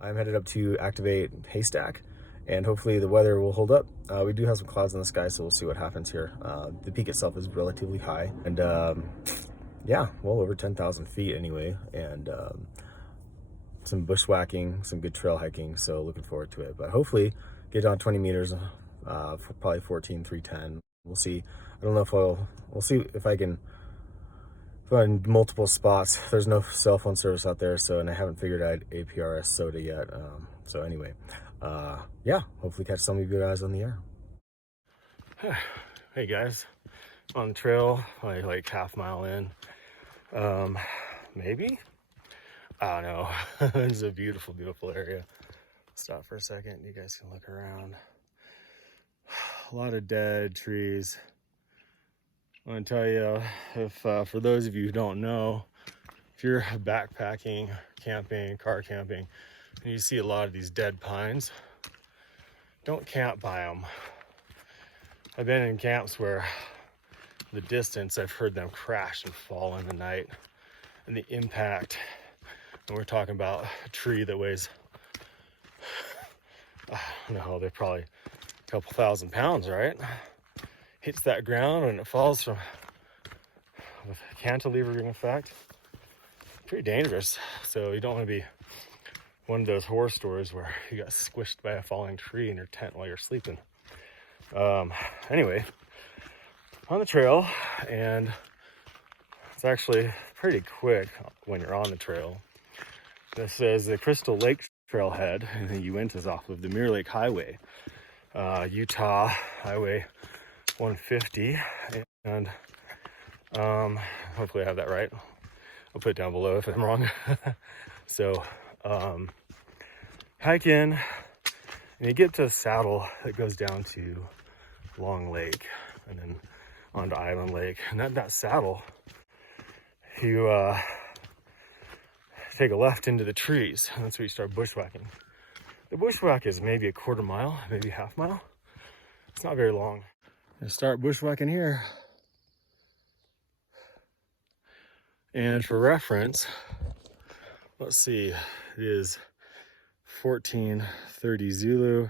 I'm headed up to activate Haystack, and hopefully the weather will hold up. We do have some clouds in the sky, so we'll see what happens here. The peak itself is relatively high, and yeah, well over 10,000 feet anyway, and some bushwhacking, some good trail hiking, so looking forward to it. But hopefully get on 20 meters, for probably 14,310. We'll see. I don't know if we'll see if I can find multiple spots. There's no cell phone service out there, so, and I haven't figured out APRS SOTA yet. So anyway, yeah, hopefully catch some of you guys on the air. Hey guys, on the trail, like half mile in, maybe? I don't know. It's a beautiful, beautiful area. Stop for a second, you guys can look around. A lot of dead trees. I want to tell you, if for those of you who don't know, if you're backpacking, camping, car camping, and you see a lot of these dead pines, don't camp by them. I've been in camps where the distance, I've heard them crash and fall in the night, and the impact, and we're talking about a tree that weighs, I don't know, they're probably a couple thousand pounds, right? Hits that ground and it falls from with cantilevering effect. Pretty dangerous. So you don't want to be one of those horror stories where you got squished by a falling tree in your tent while you're sleeping. Anyway, on the trail, and it's actually pretty quick when you're on the trail. This is the Crystal Lake Trailhead, and the Uinta is off of the Mirror Lake Highway, Utah Highway 150, and hopefully I have that right. I'll put it down below if I'm wrong. So hike in, and you get to a saddle that goes down to Long Lake and then onto Island Lake, and that saddle, you take a left into the trees, and that's where you start bushwhacking. The bushwhack is maybe a quarter mile, maybe half mile. It's not very long. And start bushwhacking here. And for reference, let's see, it is 14:30 Zulu.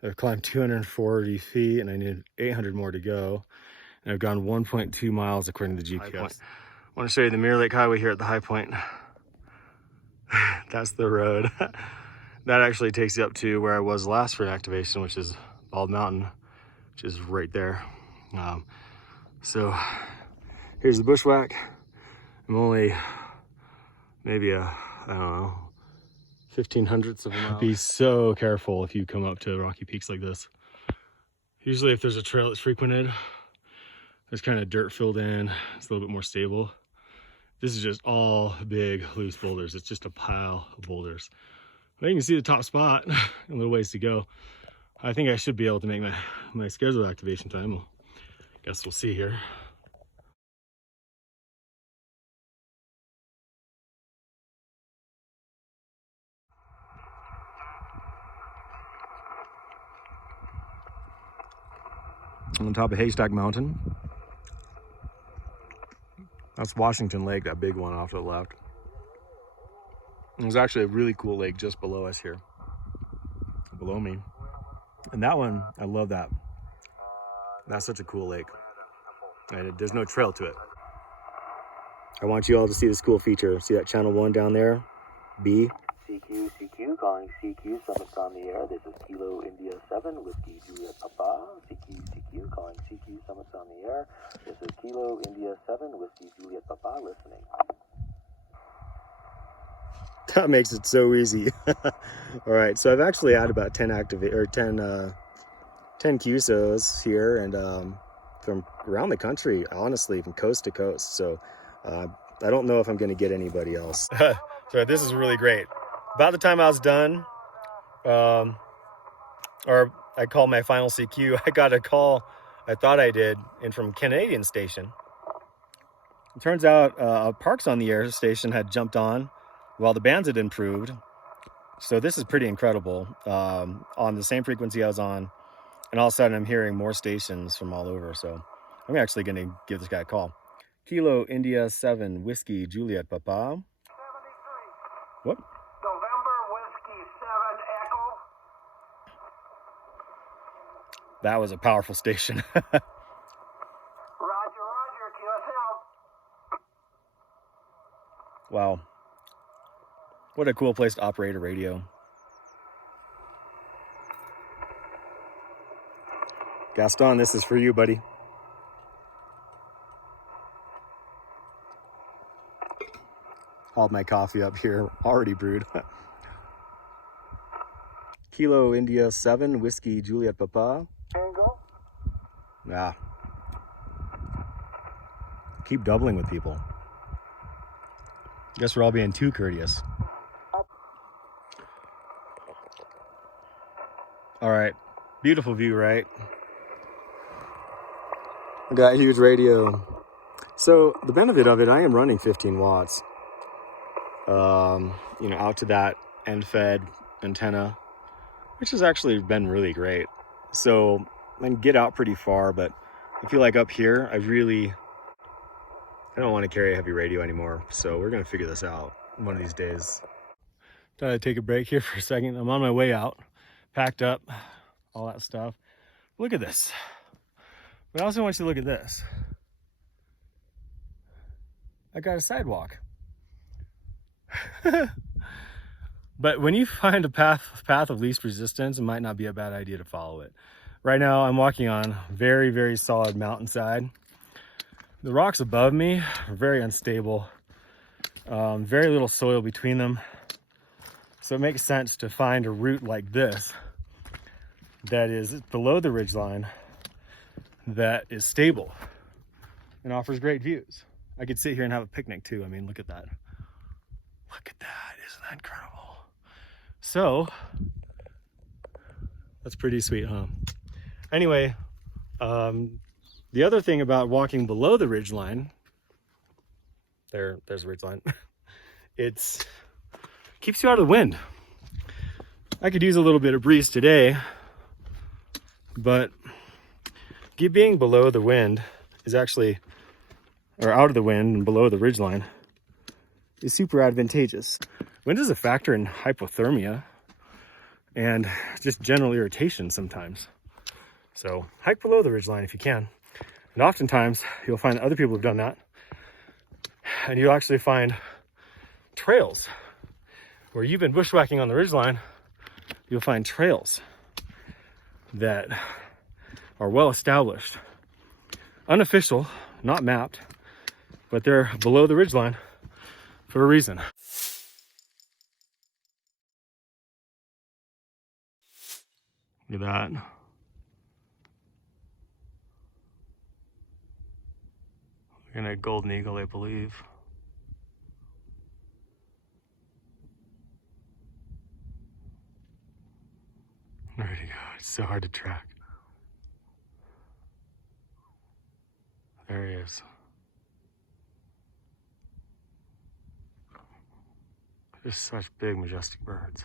I've climbed 240 feet and I need 800 more to go. And I've gone 1.2 miles according to the GPS. I want to show you the Mirror Lake Highway here at the high point. That's the road. That actually takes you up to where I was last for activation, which is Bald Mountain, which is right there. So here's the bushwhack. I'm only maybe I don't know, 1/1500th of a mile. Be so careful if you come up to rocky peaks like this. Usually if there's a trail that's frequented, there's kind of dirt filled in, it's a little bit more stable. This is just all big loose boulders. It's just a pile of boulders. But you can see the top spot, a little ways to go. I think I should be able to make my scheduled activation time. Well, guess we'll see here. On top of Haystack Mountain. That's Washington Lake, that big one off to the left. There's actually a really cool lake just below us here, below me. And that one, I love that. That's such a cool lake. And there's no trail to it. I want you all to see this cool feature. See that channel 1 down there? B. CQ, calling CQ, Summits on the air. This is Kilo India 7, Whiskey Juliet Papa. CQ, calling CQ, Summits on the air. This is Kilo India 7, Whiskey Juliet Papa, listening. That makes it so easy. All right, so I've actually had about 10 QSOs here, and from around the country, honestly, from coast to coast. So I don't know if I'm going to get anybody else. So this is really great. About the time I was done, or I called my final CQ, I got a call, I thought I did, and from Canadian station. It turns out Parks on the Air station had jumped on while the bands had improved. So this is pretty incredible. On the same frequency I was on, and all of a sudden I'm hearing more stations from all over. So I'm actually going to give this guy a call. Kilo India 7, Whiskey Juliet Papa. What? November Whiskey That was a powerful station. Roger, roger, QSL. Wow. What a cool place to operate a radio. Gaston, this is for you, buddy. All my coffee up here, already brewed. Kilo India 7, Whiskey Juliet Papa. Tango. Yeah. Keep doubling with people. Guess we're all being too courteous. All right, beautiful view, right? I got a huge radio. So the benefit of it, I am running 15 watts. You know, out to that end-fed antenna, which has actually been really great. So I can get out pretty far, but I feel like up here, I don't want to carry a heavy radio anymore. So we're gonna figure this out one of these days. Thought I'd take a break here for a second. I'm on my way out, packed up, all that stuff. Look at this. But I also want you to look at this. I got a sidewalk. But when you find a path of least resistance, it might not be a bad idea to follow it. Right now I'm walking on very, very solid mountainside. The rocks above me are very unstable. Very little soil between them. So it makes sense to find a route like this that is below the ridgeline, that is stable and offers great views. I could sit here and have a picnic too. I mean, look at that. Look at that, isn't that incredible? So, that's pretty sweet, huh? Anyway, the other thing about walking below the ridgeline, there's the ridgeline, it keeps you out of the wind. I could use a little bit of breeze today, but being below the wind is actually, or out of the wind and below the ridgeline, is super advantageous. Wind is a factor in hypothermia and just general irritation sometimes. So hike below the ridgeline if you can. And oftentimes you'll find that other people have done that, and you'll actually find trails where you've been bushwhacking on the ridgeline. You'll find trails that are well established, unofficial, not mapped, but they're below the ridgeline for a reason. Look at that. We're gonna golden eagle, I believe. Where'd he go? It's so hard to track. There he is. Just such big, majestic birds.